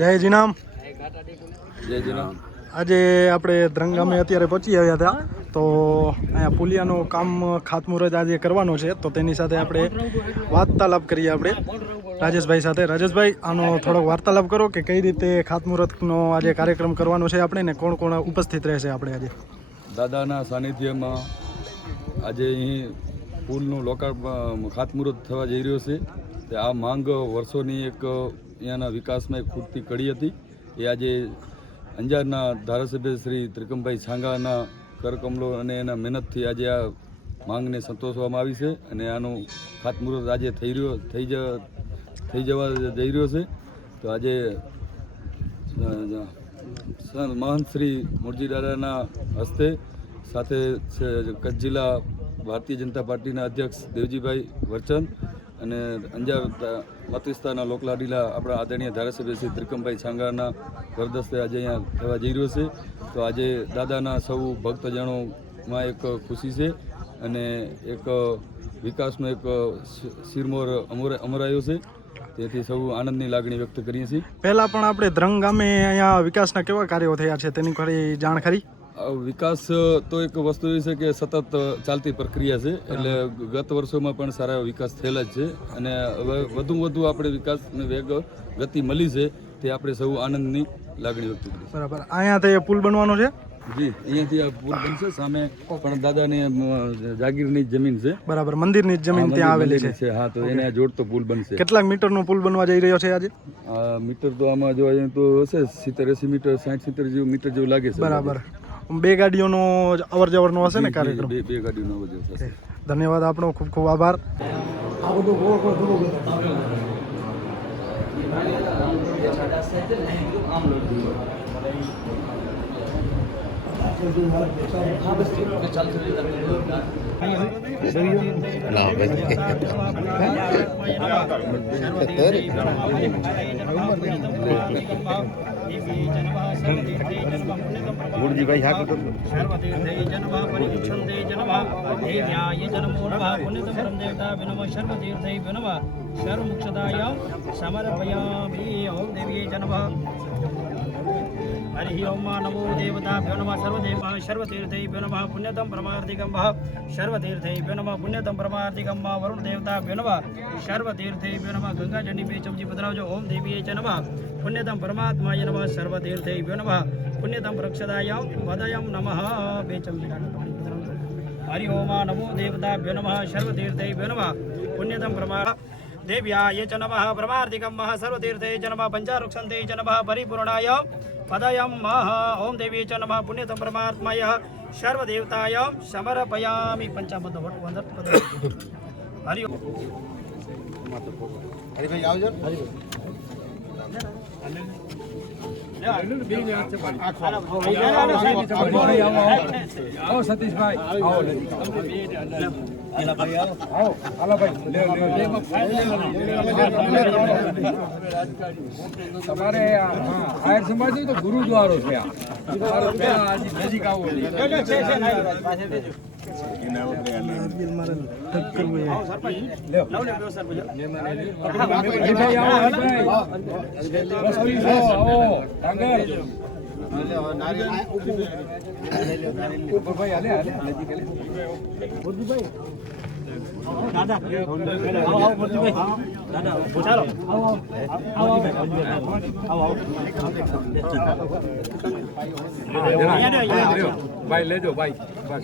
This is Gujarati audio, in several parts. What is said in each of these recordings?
જય જીનામ. જય જીનામ. આજે આપણે ધ્રંગામે અત્યારે પહોંચી આવ્યા હતા. તો અહીંયા પુલિયાનું કામ ખાતમુહૂર્ત આજે કરવાનું છે. તો તેની સાથે આપણે વાર્તાલાપ કરીએ આપણે. રાજેશભાઈ સાથે. રાજેશભાઈ આનો થોડોક વાર્તાલાપ કરો કે કઈ રીતે ખાતમુહૂર્તનો આજે કાર્યક્રમ કરવાનો છે આપણે ને કોણ કોણ ઉપસ્થિત રહેશે આપણે આજે? દાદાના સાનિધ્યમાં આજે અહીં પુલનું લોકાર્પણ ખાતમુહૂર્ત થવા જઈ રહ્યો છે. તે આ માંગ વર્ષોની એક અહીંયાના વિકાસમાં એક ખૂટતી કડી હતી. એ આજે અંજારના ધારાસભ્ય શ્રી ત્રિકમભાઈ છાંગાના કરકમલો અને એના મહેનતથી આજે આ માંગને સંતોષવામાં આવી છે અને આનું ખાતમુહૂર્ત આજે થઈ રહ્યો, થઈ જ, થઈ જવા જઈ રહ્યો છે. તો આજે મહંત શ્રી મુરજીદાદાના હસ્તે સાથે કચ્છ જિલ્લા ભારતીય જનતા પાર્ટીના અધ્યક્ષ દેવજીભાઈ વરચંદ અને અંજાર મત વિસ્તારના લોકલાડીલા આપણા આદરણીય ધારાસભ્ય શ્રી ત્રિકમભાઈ છાંગાના ઘરદસ્તે આજે અહીંયા થવા જઈ રહ્યો છે. તો આજે દાદાના સૌ ભક્તજનોમાં એક ખુશી છે અને એક વિકાસનો એક શિરમોર અમર, અમરાયો છે. તેથી સૌ આનંદની લાગણી વ્યક્ત કરીએ છીએ. પહેલાં પણ આપણે ધ્રંગ ગામે અહીંયા વિકાસના કેવા કાર્યો થયા છે તેની ખરી જાણ ખરી વિકાસ તો એક વસ્તુ એ છે કે સતત ચાલતી પ્રક્રિયા છે. એટલે ગત વર્ષોમાં પણ સારા વિકાસ થયેલા જ છે. અને હવે વધુ વધુ આપણે વિકાસને વેગ ગતિ મળી છે તે આપણે સૌ આનંદની લાગણી વ્યક્ત કરી બરાબર. અહીંયાથી પુલ બનવાનો છે? જી અહીંયાથી આ પુલ બનશે. સામે પણ દાદાની જાગીરની જમીન છે. બરાબર. મંદિરની જમીન ત્યાં આવેલી છે. હા તો એને જોડતો પુલ બનશે. કેટલાક મીટરનો પુલ બનવા જઈ રહ્યો છે આજે? મીટર તો આમાં જોવા જઈએ તો હશે સિત્તેર એસી મીટર સાઠ સિત્તેર જેવું મીટર જેવું લાગે છે. બરાબર. બે ગાડીઓનો અવર જવરનો હશે ને કાર્યક્રમ? બે ગાડીઓનો અવર જવર થશે ધન્યવાદ આપણો ખૂબ ખૂબ આભાર. આ બધું ગોળ ગોળ થોડું ના ગુરુજીભાઈ હા કરતો સર્વતીર્થૈ વિનમ સર્વમુક્ષદાય સમર્પયામી ઓમ દેવીએ જનમ हरिः ओं मा नमो देवताभ्यो नमः सर्वदेवः सर्वतीर्थेभ्यो नमः पुण्यतं परमार्थिकं वः सर्वतीर्थेभ्यो नमः पुण्यतं परमार्थिकं वा वरुणदेवताभ्यो नमः सर्वतीर्थेभ्यो नमः गङ्गाचण्डीपे चमची पधरावजो ॐ देव्यै च नमः पुण्यतं परमात्माय नमः सर्वतीर्थेभ्यो नमः पुण्यतं प्रक्षदायां वदयं नमः बेचमची हरि ओम नमो देवताभ्यो नमः सर्वतीर्थेभ्यो नमः पुण्यतं प्रमा देव्याय च नमः परमार्थिकं मः सर्वतीर्थे च नमः पञ्चारुक्षन्ते च नमः परिपूर्णाय पदयं मः ॐ देवी च नमः पुण्यतं परमात्मय सर्वदेवताय समर्पयामि पञ्चाबद्ध हरि ओम હરિભાઈ આવજો તમારે આયર સમાજ તો ગુરુદ્વારો છે આ. નજીક આવો હાલે નજીક હાલે ભાઈ લેજો ભાઈ બસ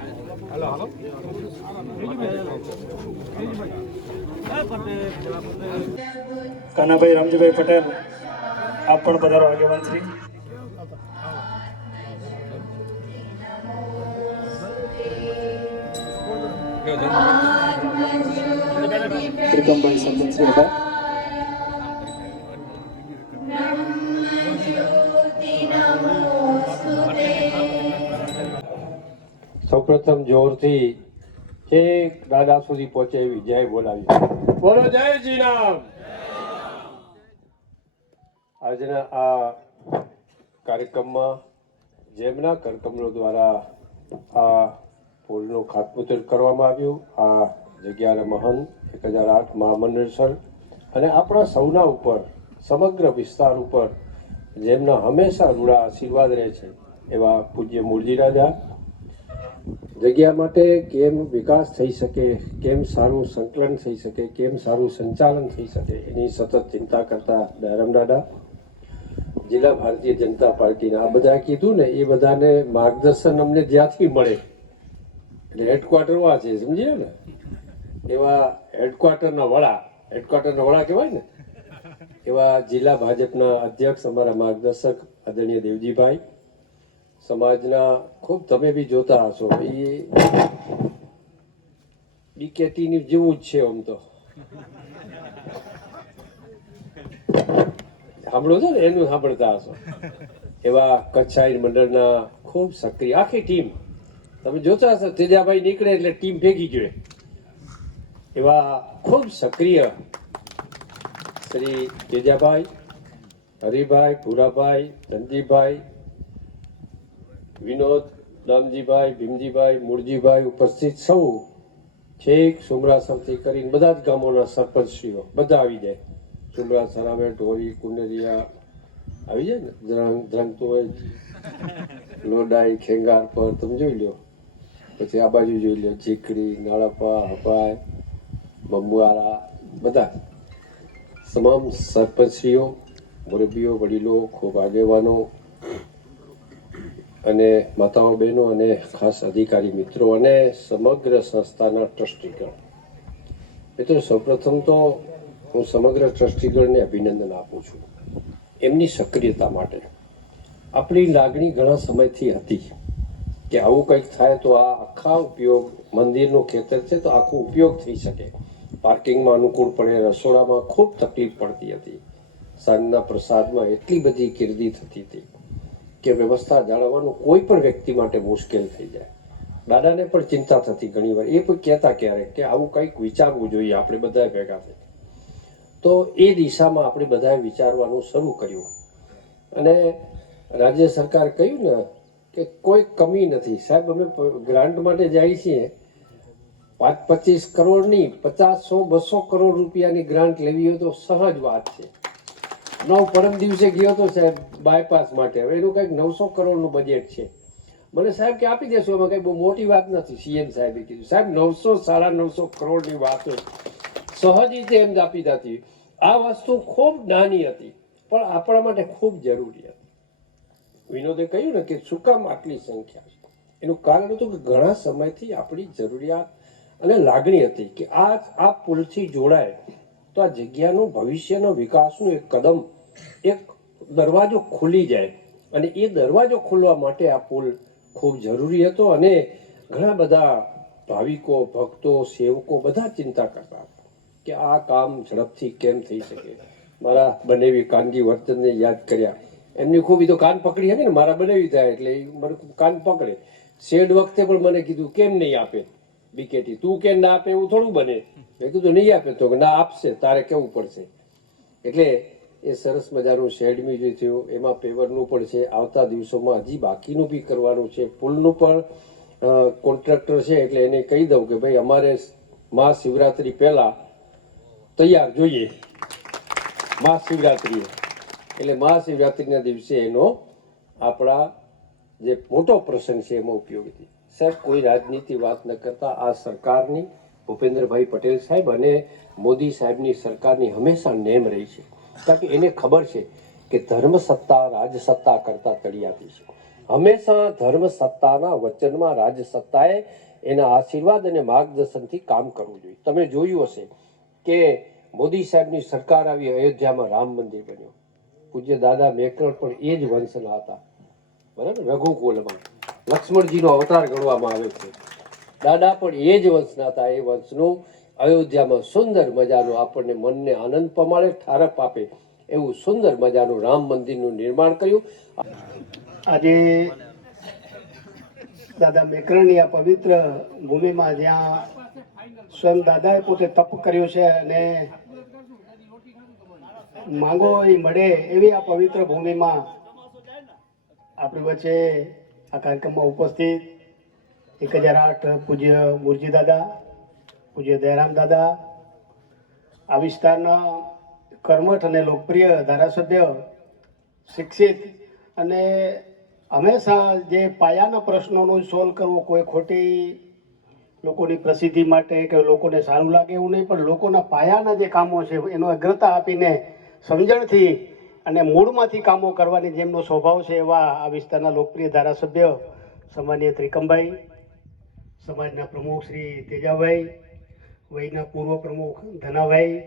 કાનાભાઈ રામજીભાઈ પટેલ આપ પણ પધારો આગેવાન શ્રી ત્રિકમભાઈ સરપંચ શ્રી હતા સૌપ્રથમ જોરથી છેક દાદા સુધી પહોંચે એવી જય બોલાવી. બોલો જય શ્રી રામ આજના આ કાર્યક્રમમાં જેમના કરકમલો દ્વારા આ પુલનું ખાતમુહૂર્ત કરવામાં આવ્યું આ જગ્યાના મહંત એક હજાર આઠ મહામંડળસર અને આપણા સૌના ઉપર સમગ્ર વિસ્તાર ઉપર જેમના હંમેશા રૂડા આશીર્વાદ રહે છે એવા પૂજ્ય મૂળજી રાજા જગ્યા માટે કેમ વિકાસ થઈ શકે, કેમ સારું સંકલન થઈ શકે, કેમ સારું સંચાલન થઈ શકે, એની સતત ચિંતા કરતા દયારામ દાદા, જિલ્લા ભારતીય જનતા પાર્ટીના આ બધા કીધું ને, એ બધાને માર્ગદર્શન અમને જ્યાંથી મળે. એટલે હેડક્વાર્ટર આ છે સમજીએ ને? એવા હેડક્વાર્ટરના વડા હેડક્વાર્ટરના વડા કહેવાય ને? એવા જિલ્લા ભાજપના અધ્યક્ષ અમારા માર્ગદર્શક આદરણીય દેવજીભાઈ સમાજના ખૂબ તમે બી જોતા હશો. એ ડીકેટીની જેવું જ છે આમ તો. સાંભળો છો ને? એનું સાંભળતા હશો. એવા કચ્છાઈ મંડળના ખૂબ સક્રિય આખી ટીમ. તમે જોતા હશો, તેજાભાઈ નીકળે એટલે ટીમ ભેગી જોઈએ એવા ખૂબ સક્રિય શ્રી તેજાભાઈ, હરિભાઈ, ભૂરાભાઈ, ધનજીભાઈ વિનોદ રામજીભાઈ ભીમજીભાઈ, મૂળજીભાઈ ઉપસ્થિત સૌ છેક સુમરાસરથી કરીને બધા જ ગામોના સરપંચશ્રીઓ બધા આવી જાય. સુમરા સરાવે ઢોરી, કુંડરિયા આવી જાય ને? ધ્રંગ દ્રંગતો હોય લોડાઈ, ખેંગાર, પર, તમે જોઈ લો પછી આ બાજુ જોઈ લો ચીકડી નાળપા હપાય બંબુઆરા, બધા. તમામ સરપંચશ્રીઓ, મોરબીઓ, વડીલો, ખૂબ આગેવાનો અને માતાઓ બહેનો અને ખાસ અધિકારી મિત્રો અને સમગ્ર સંસ્થાના ટ્રસ્ટીગણ. મિત્રો, સૌપ્રથમ તો હું સમગ્ર ટ્રસ્ટીગણને અભિનંદન આપું છું. એમની સક્રિયતા માટે. આપણી લાગણી ઘણા સમયથી હતી કે આવું કંઈક થાય તો આ આખા ઉપયોગ, મંદિરનું ખેતર છે તો આખો ઉપયોગ થઈ શકે. પાર્કિંગમાં અનુકૂળ પડે, રસોડામાં ખૂબ તકલીફ પડતી હતી. સાંજના પ્રસાદમાં એટલી બધી કિર્દી થતી હતી. કે વ્યવસ્થા જાળવવાનું કોઈ પણ વ્યક્તિ માટે મુશ્કેલ થઈ જાય. દાદાને પણ ચિંતા થતી ઘણી વાર. એ પણ કહેતા ક્યારેક કે આવું કંઈક વિચારવું જોઈએ, આપણે બધા ભેગા થઈ તો એ દિશામાં આપણે બધાએ વિચારવાનું શરૂ કર્યું. અને રાજ્ય સરકાર કહ્યું ને કે કોઈ કમી નથી. સાહેબ, અમે ગ્રાન્ટ માટે જઈએ છીએ. પાંચ પચીસ કરોડની, પચાસ સો, બસો કરોડ રૂપિયાની ગ્રાન્ટ લેવી હોય તો સહજ વાત છે. નવ પરમ દિવસે ગયો હતો સાહેબ બાયપાસ માટે. હવે એનું કંઈક નવસો કરોડનું બજેટ છે. મને સાહેબ કે આપી દેશો, એમાં કંઈ બહુ મોટી વાત નથી સીએમ સાહેબે કીધું. સાહેબ, નવસો, સાડા નવસો કરોડની વાત સહજ રીતે એમ જ આપી હતી આ વસ્તુ ખૂબ નાની હતી, પણ આપણા માટે ખૂબ જરૂરી હતી. વિનોદે કહ્યું ને કે શું કામ આટલી સંખ્યા? એનું કારણ હતું કે ઘણા સમયથી આપણી જરૂરિયાત અને લાગણી હતી કે આ આ પુલથી જોડાય તો આ જગ્યાનું ભવિષ્યનો વિકાસનું એક કદમ, એક દરવાજો ખુલી જાય. અને એ દરવાજો ખોલવા માટે આ પુલ ખૂબ જરૂરી હતો અને ઘણા બધા ભાવિકો, ભક્તો, સેવકો બધા ચિંતા કરતા હતા કે આ કામ ઝડપથી કેમ થઈ શકે. મારા બનેવી કાનજી વર્તનને યાદ કર્યા. એમની ખૂબ એ તો કાન પકડી હતી ને, મારા બનેવી થાય એટલે મને કાન પકડે. શેડ વખતે પણ મને કીધું, કેમ નહીં આપે? બીકેટી, તું કે ના આપે એવું થોડું બને? મેં કીધું, નહીં આપે. તો ના, આપશે, તારે કેવું પડશે? એટલે એ સરસ મજાનું શેડ જે થયું. એમાં પેવરનું પણ છે. આવતા દિવસોમાં હજી બાકીનું બી કરવાનું છે. પુલનું પણ કોન્ટ્રાક્ટર છે, એટલે એને કહી દઉં કે, ભાઈ, અમારે મહાશિવરાત્રિ પહેલાં તૈયાર જોઈએ. મહાશિવરાત્રિ એટલે મહાશિવરાત્રિના દિવસે એનો આપણા જે મોટો પ્રસંગ છે, એમાં ઉપયોગી સાહેબ કોઈ રાજનીતિ વાત ન કરતા આ સરકારની, ભૂપેન્દ્રભાઈ પટેલ સાહેબ અને મોદી સાહેબની સરકારની હંમેશા નેમ રહી છે. કારણ કે એને ખબર છે કે ધર્મ સત્તા રાજસત્તા કરતાં તળિયાતી છે. હંમેશા ધર્મ સત્તાના વચનમાં રાજસત્તાએ એના આશીર્વાદ અને માર્ગદર્શનથી કામ કરવું જોઈએ. તમે જોયું હશે કે મોદી સાહેબની સરકાર આવી અયોધ્યામાં રામ મંદિર બન્યું. પૂજ્ય દાદા મેકરણ પણ એ જ વંશના હતા. બરાબર? રઘુકુલમાં. લક્ષ્મણજીનો અવતાર ગણવામાં આવે છે. દાદા, પણ એ જ વંશના હતા એ વંશનું અયોધ્યામાં સુંદર મજાનું આપણને મનને આનંદ પમાડે, ઠારપ આપે એવું સુંદર મજાનું રામ મંદિરનું નિર્માણ કર્યું. આજે દાદા મેકરણની આ પવિત્ર ભૂમિમાં જ્યાં સ્વયં દાદાએ પોતે તપ કર્યો છે અને માંગો એ મળે એવી આ પવિત્ર ભૂમિમાં આપણી વચ્ચે આ કાર્યક્રમમાં ઉપસ્થિત એક હજાર આઠ પૂજ્ય ગુરજી દાદા પૂજ્ય દયારામ દાદા, આ વિસ્તારના કર્મઠ અને લોકપ્રિય ધારાસભ્ય, શિક્ષિત અને હંમેશા જે પાયાના પ્રશ્નોનું સોલ્વ કરવું કોઈ ખોટી લોકોની પ્રસિદ્ધિ માટે કે લોકોને સારું લાગે એવું નહીં, પણ લોકોના પાયાના જે કામો છે એનો અગ્રતા આપીને સમજણથી અને મૂળમાંથી કામો કરવાની જેમનો સ્વભાવ છે એવા આ વિસ્તારના લોકપ્રિય ધારાસભ્ય સમાન્ય ત્રિકમભાઈ, સમાજના પ્રમુખ શ્રી તેજાભાઈ, વયના પૂર્વ પ્રમુખ ધનાભાઈ,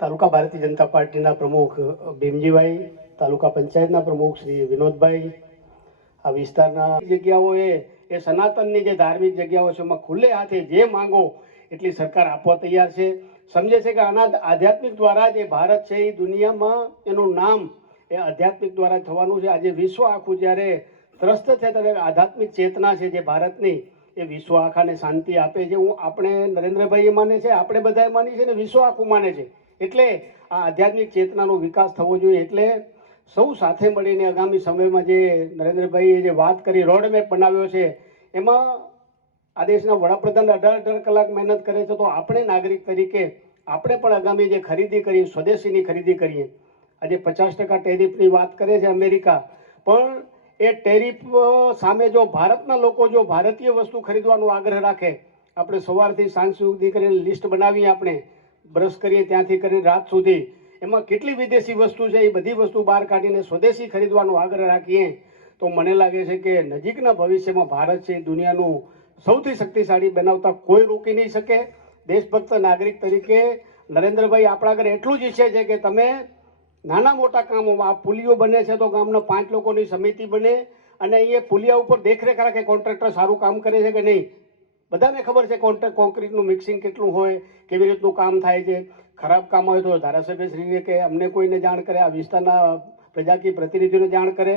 તાલુકા ભારતીય જનતા પાર્ટીના પ્રમુખ ભીમજીભાઈ, તાલુકા પંચાયતના પ્રમુખ શ્રી વિનોદભાઈ. આ વિસ્તારના જગ્યાઓએ એ સનાતનની જે ધાર્મિક જગ્યાઓ છે એમાં ખુલ્લે હાથે જે માંગો એટલી સરકાર આપવા તૈયાર છે. સમજે છે કે આના આધ્યાત્મિક દ્વારા જે ભારત છે એ દુનિયામાં એનું નામ એ આધ્યાત્મિક દ્વારા થવાનું છે. આજે વિશ્વ આખું જ્યારે ત્રસ્ત છે ત્યારે આધ્યાત્મિક ચેતના છે જે ભારતની, એ વિશ્વ આખાને શાંતિ આપે છે. હું આપણે નરેન્દ્રભાઈએ માને છે, આપણે બધાએ માની છે ને વિશ્વ આખું માને છે. એટલે આ આધ્યાત્મિક ચેતનાનો વિકાસ થવો જોઈએ. એટલે સૌ સાથે મળીને આગામી સમયમાં જે નરેન્દ્રભાઈએ જે વાત કરી રોડમેપ બનાવ્યો છે, એમાં આ દેશના વડાપ્રધાન અઢાર અઢાર કલાક મહેનત કરે છે, તો આપણે નાગરિક તરીકે આપણે પણ આગામી જે ખરીદી કરીએ, સ્વદેશીની ખરીદી કરીએ, આજે પચાસ ટકા ટેરિફની વાત કરે છે અમેરિકા, પણ એ ટેરિફ સામે જો ભારતના લોકો જો ભારતીય વસ્તુ ખરીદવાનો આગ્રહ રાખે, આપણે સવારથી સાંજ સુધી કરીને લિસ્ટ બનાવીએ આપણે, બ્રશ કરીએ ત્યાંથી કરીને રાત સુધી, એમાં કેટલી વિદેશી વસ્તુ છે એ બધી વસ્તુ બહાર કાઢીને સ્વદેશી ખરીદવાનો આગ્રહ રાખીએ, તો મને લાગે છે કે નજીકના ભવિષ્યમાં ભારત છે દુનિયાનું સૌથી શક્તિશાળી બનાવતા કોઈ રોકી નહીં શકે. દેશભક્ત નાગરિક તરીકે નરેન્દ્રભાઈ આપણા આગળ એટલું જ ઈચ્છે છે કે તમે નાના મોટા કામોમાં, આ પુલીઓ બને છે તો ગામના પાંચ લોકોની સમિતિ બને અને અહીંયા પુલિયા ઉપર દેખરેખ રાખે કોન્ટ્રાક્ટર સારું કામ કરે છે કે નહીં. બધાને ખબર છે કોન્ટ્રાક્ટ કોન્ક્રીટનું મિક્સિંગ કેટલું હોય, કેવી રીતનું કામ થાય છે. ખરાબ કામ હોય તો ધારાસભ્યશ્રીને કે અમને કોઈને જાણ કરે, આ વિસ્તારના પ્રજાકીય પ્રતિનિધિઓને જાણ કરે.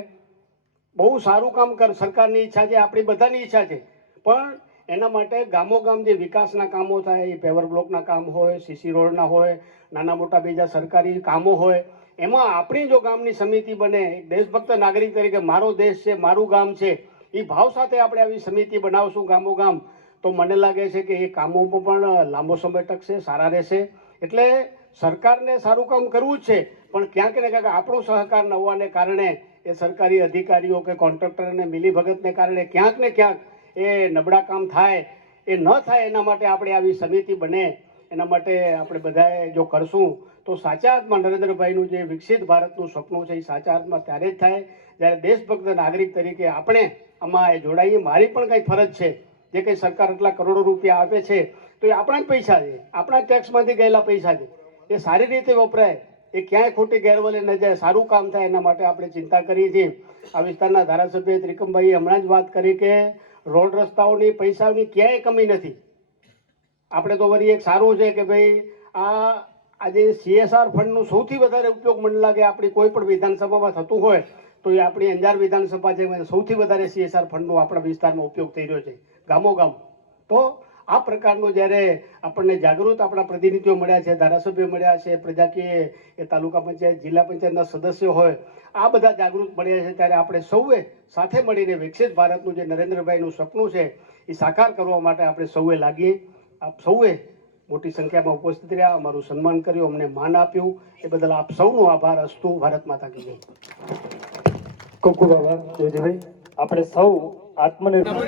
બહુ સારું કામ કર, સરકારની ઈચ્છા છે, આપણી બધાની ઈચ્છા છે. પણ એના માટે ગામો ગામ જે વિકાસના કામો થાય, એ પેવર બ્લોકના કામ હોય સીસી રોડના હોય, નાના મોટા બીજા સરકારી કામો હોય, એમાં આપણી જો ગામની સમિતિ બને દેશભક્ત નાગરિક તરીકે મારો દેશ છે, મારું ગામ છે, એ ભાવ સાથે આપણે આવી સમિતિ બનાવશું ગામો ગામ તો મને લાગે છે કે એ કામોમાં પણ લાંબો સમય ટકશે, સારા રહેશે. એટલે સરકારને સારું કામ કરવું જ છે, પણ ક્યાંક ને ક્યાંક આપણો સહકાર ન હોવાને કારણે એ સરકારી અધિકારીઓ કે કોન્ટ્રાક્ટરને મિલીભગતને કારણે ક્યાંક ને ક્યાંક એ નબળા કામ થાય, એ ન થાય એના માટે આપણે આવી સમિતિ બને, એના માટે આપણે બધાએ જો કરશું, તો સાચા અર્થમાં નરેન્દ્રભાઈનું જે વિકસિત ભારતનું સપનું છે એ સાચા અર્થમાં ત્યારે જ થાય, જ્યારે દેશભક્ત નાગરિક તરીકે આપણે, આમાં એ જોડાઈએ, મારી પણ કંઈ ફરજ છે, જે કંઈ સરકાર એટલા કરોડો રૂપિયા આપે છે, તો એ આપણા જ પૈસા છે, આપણા ટેક્સમાંથી ગયેલા પૈસા છે, એ સારી રીતે વપરાય, એ ક્યાંય ખોટી ગેરવલે ન જાય, સારું કામ થાય એના માટે આપણે ચિંતા કરીએ છીએ. આ વિસ્તારના ધારાસભ્ય ત્રિકમભાઈએ હમણાં જ વાત કરી કે રોડ રસ્તાઓની, પૈસાની ક્યાંય કમી નથી. આપણે તો વળી એક સારું છે કે ભાઈ, આ, આજે સીએસઆર ફંડનું સૌથી વધારે ઉપયોગ મને લાગે આપણી કોઈ પણ વિધાનસભામાં થતું હોય, તો એ આપણી અંજાર વિધાનસભા છે સૌથી વધારે સીએસઆર ફંડનો આપણા વિસ્તારમાં ઉપયોગ થઈ રહ્યો છે. ગામો ગામ તો આ પ્રકારનો જ્યારે આપણને જાગૃત આપણા પ્રતિનિધિઓ મળ્યા છે, ધારાસભ્યો મળ્યા છે, પ્રજાકીય એ તાલુકા પંચાયત, જિલ્લા પંચાયતના સદસ્યો હોય, આ બધા જાગૃત મળ્યા છે ત્યારે આપણે સૌએ સાથે મળીને વિકસિત ભારતનું જે નરેન્દ્રભાઈનું સપનું છે એ સાકાર કરવા માટે આપણે સૌએ લાગીએ. આપ સૌએ મોટી સંખ્યામાં ઉપસ્થિત રહ્યા, અમારું સન્માન કર્યું, અમને માન આપ્યું. એ બદલ આપ સૌનો આભાર, અસ્તુ, ભારત માતા કી ખૂબ ખૂબ આભાર દેવજીભાઈ આપણે સૌ આત્મનિર્ભર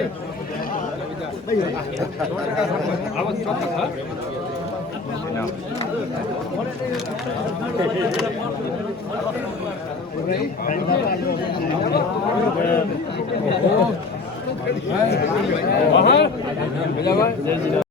મજા